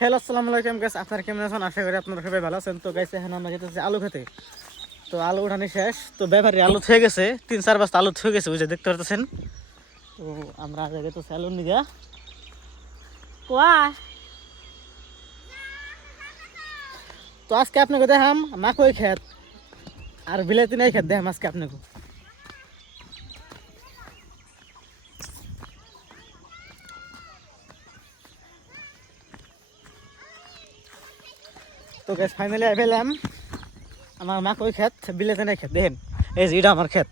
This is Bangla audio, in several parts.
হ্যালো আসসালামু আলাইকুম গাইস, আপনারা কেমন আছেন? আশা করি আপনারা সবাই ভালো আছেন। তো গাইস এখন আমরা যেতেছি আলু খেতে। তো আলু উঠানি শেষ, তো ব্যাপারী আলু থয়ে গেছে, 3-4 বস্তা আলু থয়ে গেছে, বুঝে দেখতে পারতেছেন। তো আমরা যেতেছি আলু নিগা কোয়া। তো আজকে আপনাকে দেখাম মাকই খেত আর বিলাতি নাই খেত দেখাম আজকে আপনাকে। তো গাইস ফাইনালি আইলাম আমার মাকই খেত, বিলাতি নাই খেত। দেখেন এই যে এটা আমার খেত,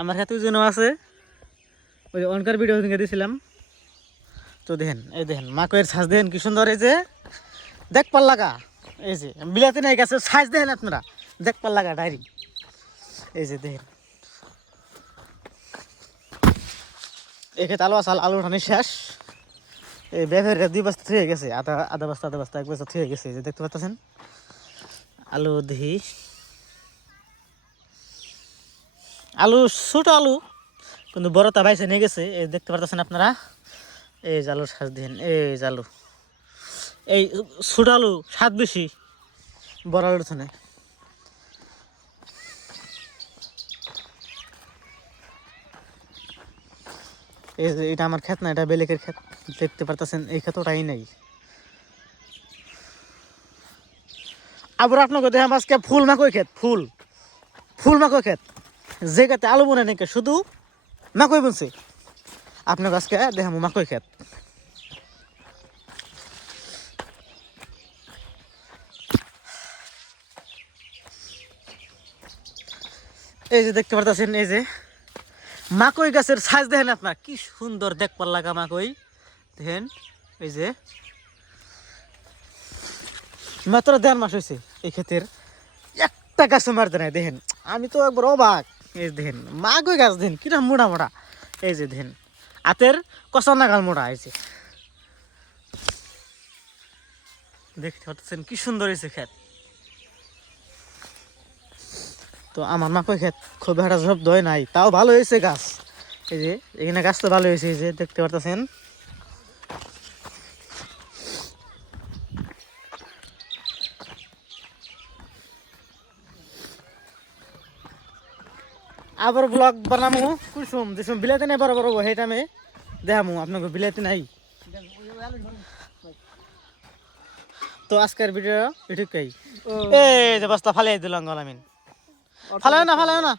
আমার খেত ওই জন্য আছে, ওই যে অনকার ভিডিও দিয়েছিলাম। তো দেখেন এই দেখেন মাকইয়ের ছাঁচ দেখেন কি সুন্দর, এই যে দেখ পাল্লাগা, এই যে বিলাতি নাই গাছের সাইজ দেখেন আপনারা, দেখ পাল্লাগা ডাইরি। এই যে দেখেন এই খেতে আলু আসাল আলু উঠানি শেষ। এই ব্যাপারে 2 বস্তা থয়ে গেছে, আধা বস্তা 1 বস্তা থয়ে গেছে, এই যে দেখতে পাচ্ছেন আলু দেখি। আলু ছোট আলু কিন্তু বড়টা বাইসে নিয়ে গেছে, এই দেখতে পাচ্ছেন আপনারা। এই যে আলুর সাজ দিন, এই যে আলু, এই ছোট আলু স্বাদ বেশি বড় আলুর থনে। এই যে এটা আমার ক্ষেত না, এটা বেলেকের ক্ষেত, দেখতে পারতেছেন। এই ক্ষেত ওটাই নাই। আবার আপনাকে দেখাম আজকে ফুল মাকই ক্ষেত, ফুল মাকই ক্ষেত, যে ক্ষেতে আলু বনে নাকি শুধু মাকই বুনছে। আপনাকে আজকে দেখাম মাকই ক্ষেত। এই যে দেখতে পারতেছেন, এই যে মাকই গাছের সাইজ দেখেন আপনার, কি সুন্দর দেখবার লাগা মাকই দেখেন। এই যে মাত্র 1.5 মাস হয়েছে এই ক্ষেতের, একটা গাছে মারতে নাই দেখেন। আমি তো একবার অবাক। এই দেখেন মাকই গাছ দেখেন কিরম মোটা মোটা, এই যে দেখেন হাতের কষা নাগাল মোটা। এই যে দেখতে পাচ্ছেন কি সুন্দর হয়েছে ক্ষেত। তো আমার মাকই ক্ষেত খুব একটা শব্দ হয় নাই, তাও ভালো হয়েছে গাছ। এই যে এখানে গাছ তো ভালো হয়েছে, এই যে দেখতে পাচ্ছেন। আবার ব্লগ বানামু কুসুম যেসব বিলাতি নাই বড় বড়, সেই টাইমে দেখামু আপনাকে বিলাতি নাই। তো আজকের ভিডিও এটুকুই। এই যে বস্তা ফালিয়ে দিলাম গলামিন, ফালাও না।